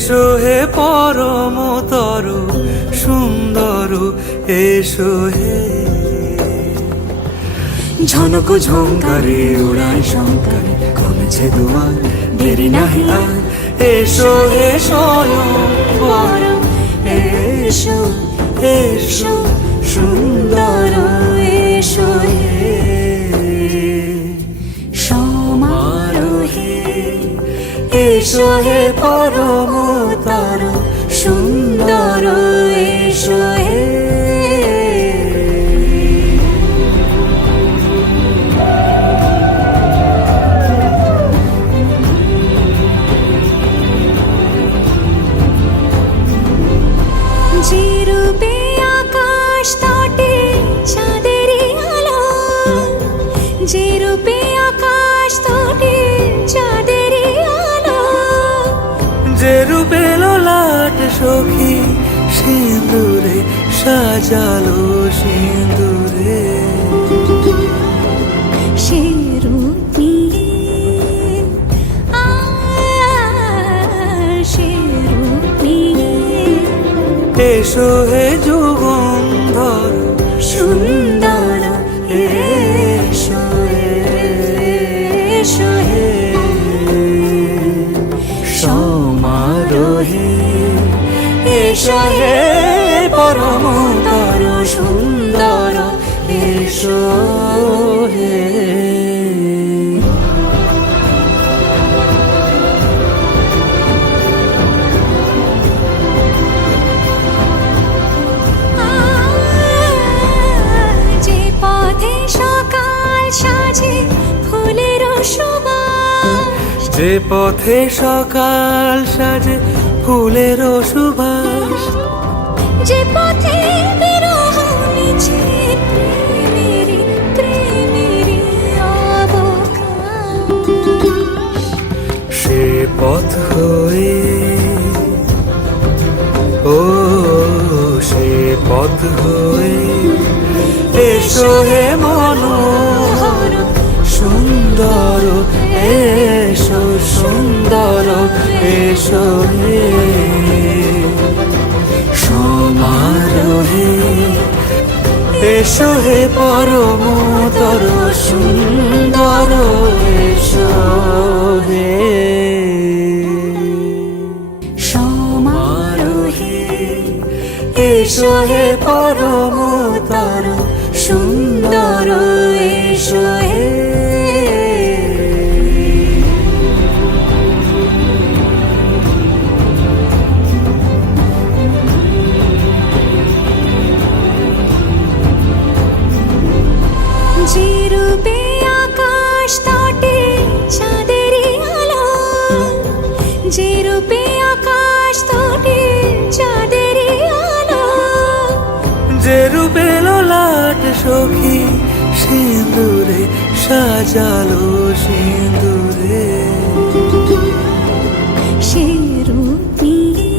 এসো হে পরমতর সুন্দর, এসো হে। ঝনক ঝঙ্কারে উড়ায় শঙ্কারে, কমেছে দুয়ার দেরি নাহি আর। এসো হে স্বয়ং পরম, এসো এসো সুন্দর, এসো হে সমারোহে। এসো হে পরমতর সুন্দর, এসো হে। যে রূপে আকাশ তটে চাঁদেরই আলো, যে রূপে আকাশ তটে চাঁদেরই আলো, যে রূপে ললাট সখী সিঁদুরে সাজালো সিঁদুরে। সে রূপ নিয়ে সে রূপ নিয়ে এসো হে যুগন্ধর সুন্দর, এসো এসো হে সমারোহে। এসো হে পরমতর সুন্দর, এসো হে। যে পথে সকাল সাজে ফুলের সুবাস, যে পথে সকাল সাজে ফুলের সুবাস, যে পথে বিরহ মিছে প্রেমেরই প্রেমেরই অবকাশ, সে পথ হয়ে ও সে পথ হয়ে। এসো হে মনোহর সুন্দর, এসো সুন্দর, এসো হে সমারোহে। এসো হে পরমতর সুন্দর, এসো হে সমারোহে। এসো হে পরমতর সুন্দর, এসো হে। যে রূপে আকাশ তটে চাঁদেরই আলো, যে রূপে আকাশ তটে চাঁদেরই আলো, যে রূপে ললাট সখী সিঁদুরে সাজালো সিঁদুরে। সে রূপ নিয়ে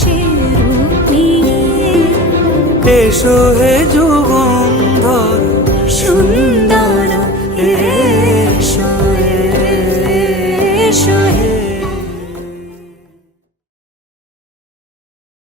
সে রূপ নিয়ে এসো হে যুগন্ধর সুন্দর।